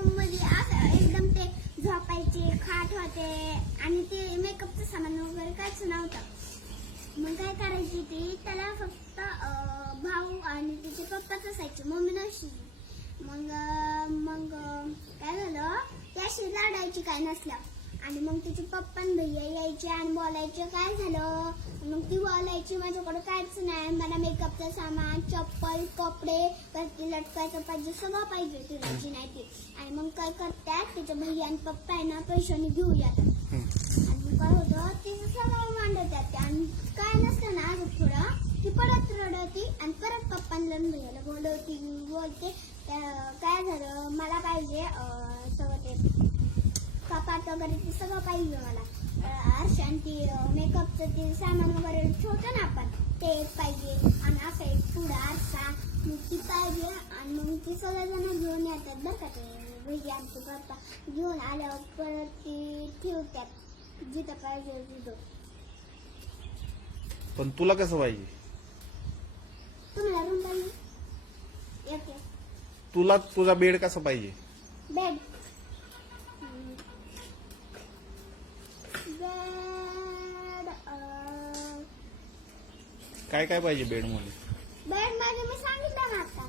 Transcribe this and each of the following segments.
रूममध्ये असं एकदम ते झोपायचे खाट होते आणि ते मेकअपचं सामान वगैरे काहीच नव्हतं. मग काय करायची ती त्याला फक्त भाऊ आणि तिचे पप्पाच असायचे मम्मी नशी मग मग काय झालं त्याशी लढायची काय नसलं आणि मग तिचे पप्पा बोलायचे काय झालं? मग ती बोलायची माझ्याकडे काहीच नाही. मला मेकअपचं सामान चप्पल कपडे वरती लटकायचं पाहिजे सगळं पाहिजे तिला जी नाही ती आणि मग काय करतात तिचे भैया आणि पप्पा आहे ना पैशाने घेऊन येतात आणि मग काय होतं तिचं सगळं मांडतात. ते. आणि काय नसतं ना अजून थोडं ती परत रडती आणि परत पप्पांना भैयाला बोलवती बोलते. काय झालं मला पाहिजे सगळं ते कपाट वगैरे ते सगळं पाहिजे मला. ती मेकअपचं ते सामान वगैरे ठेवतो ना आपण ते एक पाहिजे. आणि असं एक पुढं आरसा मग ती पाहिजे आणि मग ती सगळेजण घेऊन येतात बरं का ते. भैया आमचे पप्पा घेऊन आल्यावर परत ती ठेवतात जिथं पाहिजे तिथं. पण तुला कसं पाहिजे? तुम्हाला रूम पाहिजे? तुला तुझा बेड कसा पाहिजे? बेड अं, काय काय पाहिजे बेडमध्ये? बेडमध्ये मी सांगितलं ना आता.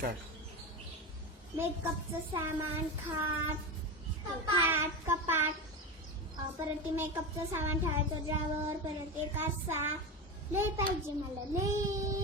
काय? मेकअपचं सामान खाट खाट कपाट. अं, परत ते मेकअपचं सामान ठेवायचं ड्रायव्हर परत एक आरसा लय पाहिजे मला लय.